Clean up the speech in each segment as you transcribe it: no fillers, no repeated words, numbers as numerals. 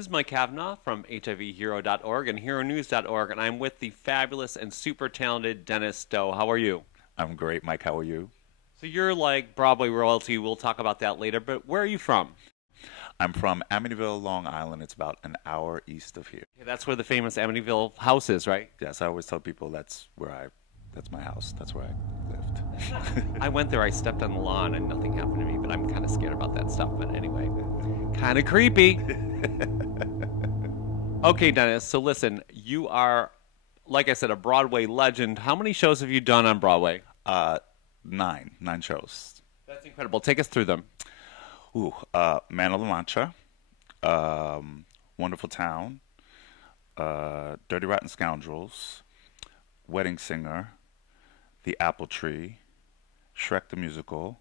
This is Mike Kavanaugh from HIVHero.org and HERONEWS.org, and I'm with the fabulous and super talented Dennis Stowe. How are you? I'm great, Mike. How are you? So you're like Broadway royalty. We'll talk about that later, but where are you from? I'm from Amityville, Long Island. It's about an hour east of here. Okay, that's where the famous Amityville house is, right? Yes, I always tell people that's my house. That's where I lived. I went there, I stepped on the lawn, and nothing happened to me, but I'm kind of scared about that stuff. But anyway, kind of creepy. Okay, Dennis, so listen, you are, like I said, a Broadway legend. How many shows have you done on Broadway? Nine shows. That's incredible. Take us through them. Ooh, Man of La Mancha, Wonderful Town, Dirty Rotten Scoundrels, Wedding Singer, The Apple Tree, Shrek the Musical,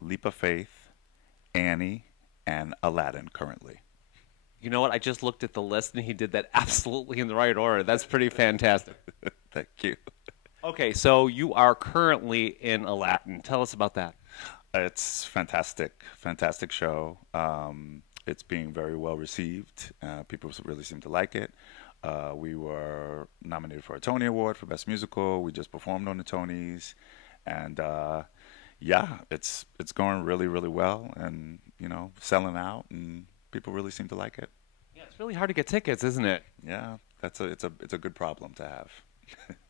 Leap of Faith, Annie, and Aladdin currently. You know what? I just looked at the list, and he did that absolutely in the right order. That's pretty fantastic. Thank you. Okay, so you are currently in Aladdin. Tell us about that. It's fantastic show. It's being very well received. People really seem to like it. We were nominated for a Tony Award for Best Musical. We just performed on the Tonys, and yeah, it's going really, really well, and selling out, and people really seem to like it. Yeah, it's really hard to get tickets, isn't it? Yeah, it's a good problem to have.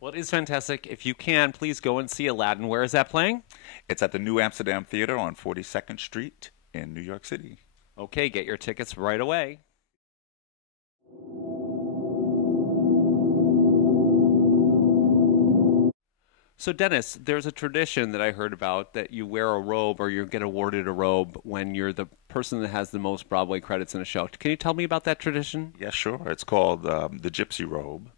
Well, it is fantastic. If you can, please go and see Aladdin. Where is that playing? It's at the New Amsterdam Theater on 42nd Street in New York City. Okay, get your tickets right away. So, Dennis, there's a tradition that I heard about that you wear a robe or you get awarded a robe when you're the person that has the most Broadway credits in a show. Can you tell me about that tradition? Yeah, sure. It's called the Gypsy Robe.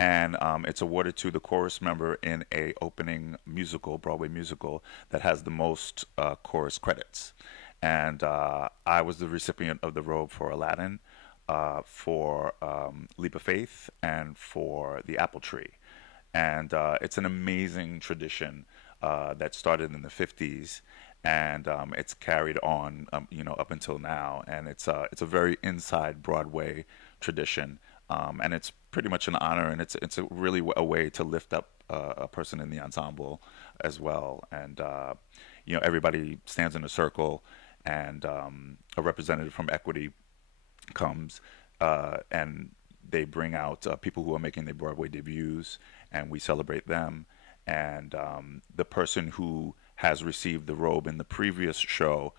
And it's awarded to the chorus member in a opening musical, Broadway musical, that has the most chorus credits. And I was the recipient of the robe for Aladdin, for Leap of Faith, and for The Apple Tree. And it's an amazing tradition that started in the 50s, and it's carried on, up until now. And it's a very inside Broadway tradition. And it's pretty much an honor, and it's really a way to lift up a person in the ensemble as well. And everybody stands in a circle, and a representative from Equity comes, and they bring out people who are making their Broadway debuts, and we celebrate them. And the person who has received the robe in the previous show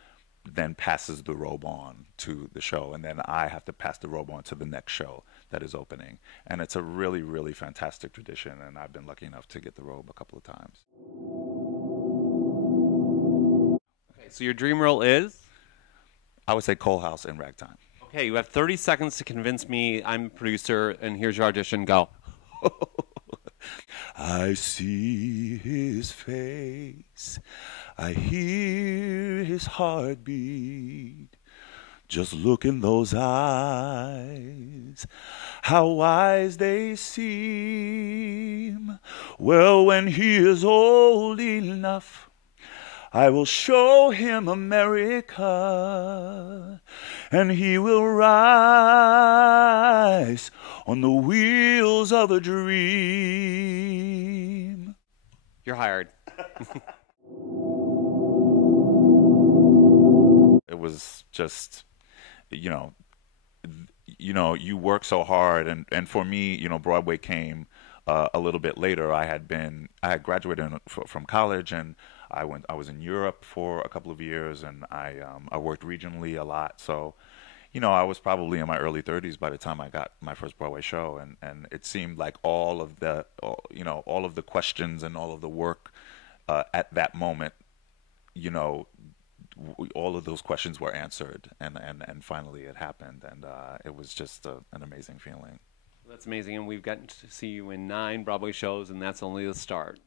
then passes the robe on to the show, and then I have to pass the robe on to the next show that is opening. And it's a really, really fantastic tradition, and I've been lucky enough to get the robe a couple of times. Okay, so your dream role is? I would say Coal House and Ragtime. Okay, you have 30 seconds to convince me I'm a producer, and here's your audition. Go. I see his face, I hear his heartbeat. Just look in those eyes, how wise they seem. Well, when he is old enough, I will show him America, and he will rise on the wheels of a dream. You're hired. It was just, you work so hard, and for me, Broadway came a little bit later. I had graduated from college, and I was in Europe for a couple of years, and I worked regionally a lot. So, I was probably in my early 30s by the time I got my first Broadway show, and it seemed like all of the questions and all of the work at that moment, all of those questions were answered, and finally it happened, and it was just an amazing feeling. That's amazing, and we've gotten to see you in 9 Broadway shows, and that's only the start.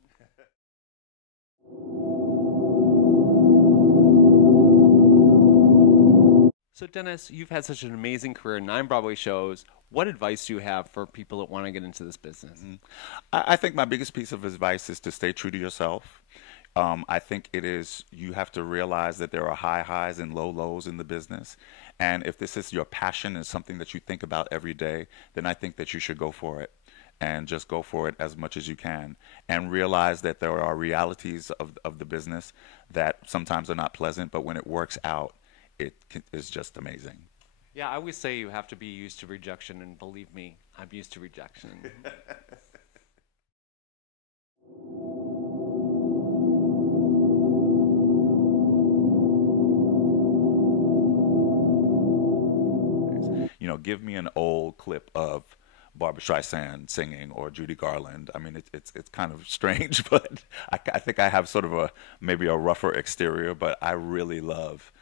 So, Dennis, you've had such an amazing career, 9 Broadway shows. What advice do you have for people that want to get into this business? I think my biggest piece of advice is to stay true to yourself. I think it is, you have to realize that there are high highs and low lows in the business. And if this is your passion and something that you think about every day, then I think that you should go for it and just go for it as much as you can and realize that there are realities of the business that sometimes are not pleasant, but when it works out, is just amazing. Yeah, I always say you have to be used to rejection, and believe me, I'm used to rejection. You know, give me an old clip of Barbara Streisand singing or Judy Garland. I mean, it's kind of strange, but I think I have sort of a maybe a rougher exterior, but I really love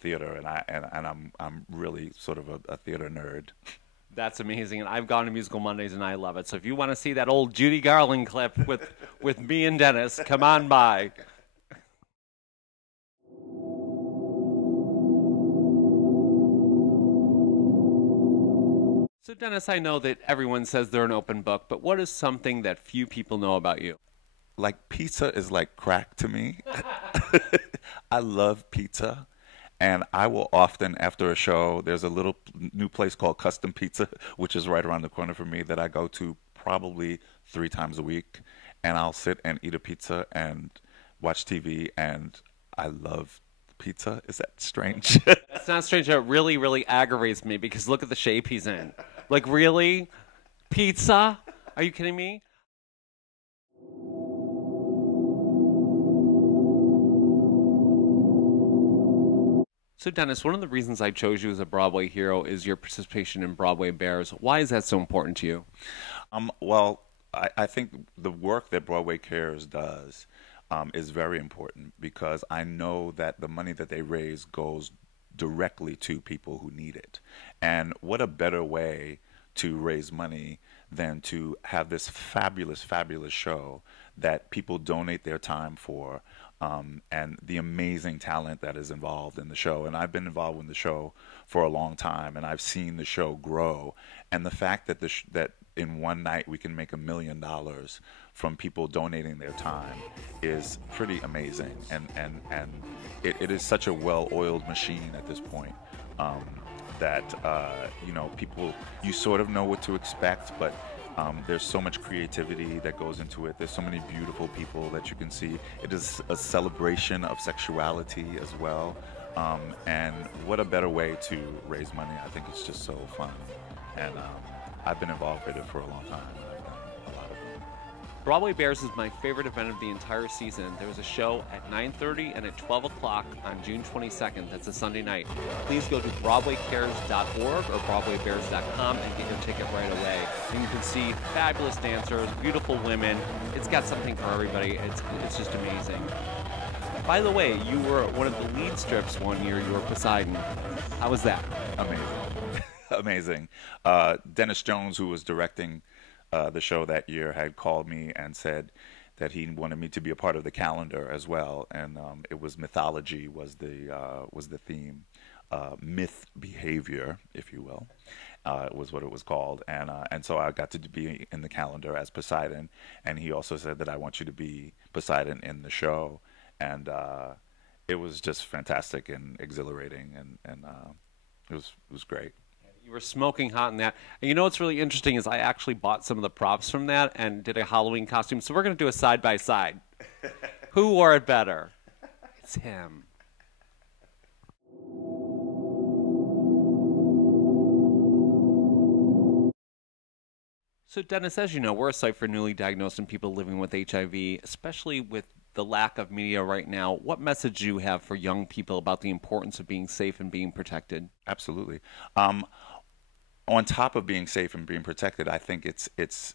theater, and I'm really sort of a theater nerd. That's amazing, and I've gone to Musical Mondays, and I love it. So if you want to see that old Judy Garland clip with me and Dennis, come on by. So Dennis, I know that everyone says they're an open book, but what is something that few people know about you? Like pizza is like crack to me. I love pizza. And I will often, after a show, there's a little new place called Custom Pizza, which is right around the corner for me, that I go to probably 3 times a week. And I'll sit and eat a pizza and watch TV. And I love pizza. Is that strange? That's not strange. It really, really aggravates me because look at the shape he's in. Like, really? Pizza? Are you kidding me? So Dennis, one of the reasons I chose you as a Broadway hero is your participation in Broadway Bears. Why is that so important to you? Well, I think the work that Broadway Cares does is very important because I know that the money that they raise goes directly to people who need it. And what a better way to raise money than to have this fabulous, fabulous show that people donate their time for, and the amazing talent that is involved in the show. And I've been involved in the show for a long time, and I've seen the show grow. And the fact that that in one night we can make $1 million from people donating their time is pretty amazing. And it is such a well-oiled machine at this point. That you know, people, you sort of know what to expect, but there's so much creativity that goes into it. There's so many beautiful people that you can see. It is a celebration of sexuality as well. And what a better way to raise money. I think it's just so fun. And I've been involved with it for a long time. And I've done a lot of them. Broadway Bears is my favorite event of the entire season. There was a show at 9:30 and at 12 o'clock on June 22nd. That's a Sunday night. Please go to BroadwayCares.org or BroadwayBears.com and get your ticket right away. And you can see fabulous dancers, beautiful women. It's got something for everybody. It's just amazing. By the way, you were one of the lead strips one year. You were Poseidon. How was that? Amazing. Amazing. Dennis Jones, who was directing the show that year, had called me and said that he wanted me to be a part of the calendar as well, and it was mythology was the theme, myth behavior, if you will, was what it was called, and so I got to be in the calendar as Poseidon, and he also said that I want you to be Poseidon in the show, and it was just fantastic and exhilarating, and it was great. You were smoking hot in that. And you know what's really interesting is I actually bought some of the props from that and did a Halloween costume. So we're going to do a side-by-side. Who wore it better? It's him. So Dennis, as you know, we're a site for newly diagnosed and people living with HIV, especially with the lack of media right now. What message do you have for young people about the importance of being safe and being protected? Absolutely. On top of being safe and being protected, I think it's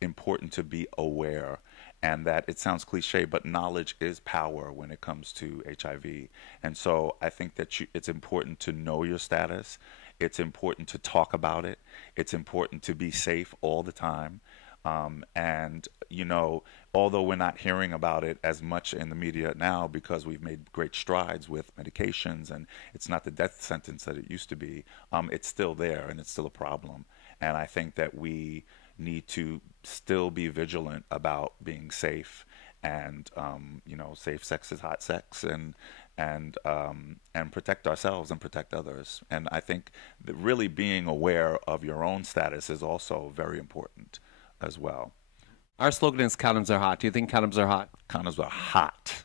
important to be aware, and that it sounds cliche, but knowledge is power when it comes to HIV. And so I think that it's important to know your status. It's important to talk about it. It's important to be safe all the time. And, you know, although we're not hearing about it as much in the media now because we've made great strides with medications and it's not the death sentence that it used to be, it's still there and it's still a problem. And I think that we need to still be vigilant about being safe and safe sex is hot sex, and protect ourselves and protect others. And I think that really being aware of your own status is also very important as well. Our slogan is condoms are hot. Do you think condoms are hot? Condoms are hot.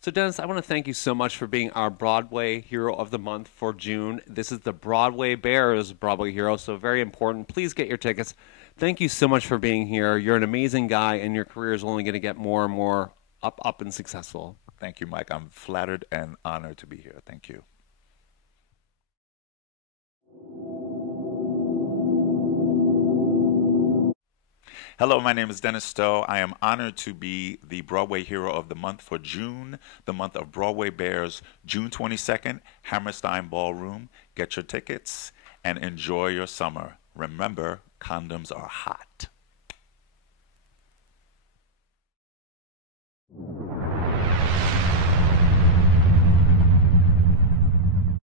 So Dennis, I want to thank you so much for being our Broadway Hero of the Month for June. This is the Broadway Bares Broadway Hero, so very important. Please get your tickets. Thank you so much for being here. You're an amazing guy, and your career is only going to get more and more up and successful. Thank you, Mike. I'm flattered and honored to be here. Thank you. Hello, my name is Dennis Stowe. I am honored to be the Broadway Hero of the Month for June, the month of Broadway Bares, June 22nd, Hammerstein Ballroom. Get your tickets and enjoy your summer. Remember, condoms are hot.